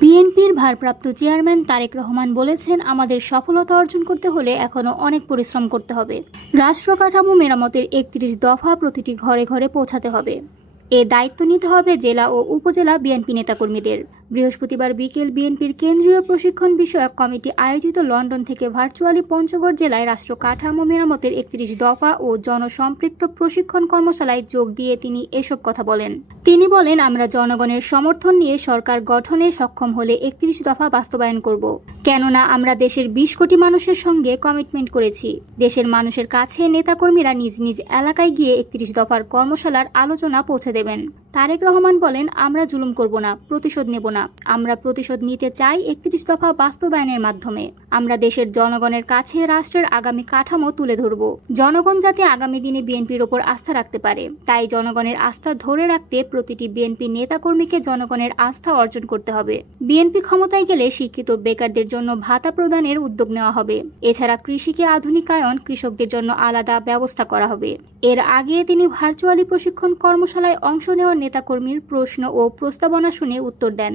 বিএনপির ভারপ্রাপ্ত চেয়ারম্যান তারেক রহমান বলেছেন, আমাদের সফলতা অর্জন করতে হলে এখনও অনেক পরিশ্রম করতে হবে। রাষ্ট্র কাঠামো মেরামতের ৩১ দফা প্রতিটি ঘরে ঘরে পৌঁছাতে হবে। এ দায়িত্ব নিতে হবে জেলা ও উপজেলা বিএনপি নেতাকর্মীদের। বৃহস্পতিবার বিকেল বিএনপির কেন্দ্রীয় প্রশিক্ষণ বিষয়ক কমিটি আয়োজিত লন্ডন থেকে ভার্চুয়ালি পঞ্চগড় জেলায় রাষ্ট্র কাঠামো মেরামতের ৩১ দফা ও জনসম্পৃক্ত প্রশিক্ষণ কর্মশালায় যোগ দিয়ে তিনি এসব কথা বলেন। তিনি বলেন, আমরা জনগণের সমর্থন নিয়ে সরকার গঠনে সক্ষম হলে ৩১ দফা বাস্তবায়ন করব। কেননা আমরা দেশের ২০ কোটি মানুষের সঙ্গে কমিটমেন্ট করেছি। দেশের মানুষের কাছে নেতাকর্মীরা নিজ নিজ এলাকায় গিয়ে ৩১ দফার কর্মশালার আলোচনা পৌঁছে দেবেন। তারেক রহমান বলেন, আমরা জুলুম করব না, প্রতিশোধ নেব না। আমরা প্রতিশোধ নিতে চাই ৩১ দফা বাস্তবায়নের মাধ্যমে। আমরা দেশের জনগণের কাছে রাষ্ট্রের আগামী কাঠামো তুলে ধরব। জনগণ যাতে আগামী দিনে বিএনপির ওপর আস্থা রাখতে পারে, তাই জনগণের আস্থা ধরে রাখতে প্রতিটি বিএনপি নেতাকর্মীকে জনগণের আস্থা অর্জন করতে হবে। বিএনপি ক্ষমতায় গেলে শিক্ষিত বেকারদের জন্য ভাতা প্রদানের উদ্যোগ নেওয়া হবে। এছাড়া কৃষিকে আধুনিকায়ন, কৃষকদের জন্য আলাদা ব্যবস্থা করা হবে। এর আগে তিনি ভার্চুয়ালি প্রশিক্ষণ কর্মশালায় অংশ নেওয়া নেতাকর্মীর প্রশ্ন ও প্রস্তাবনা শুনে উত্তর দেন।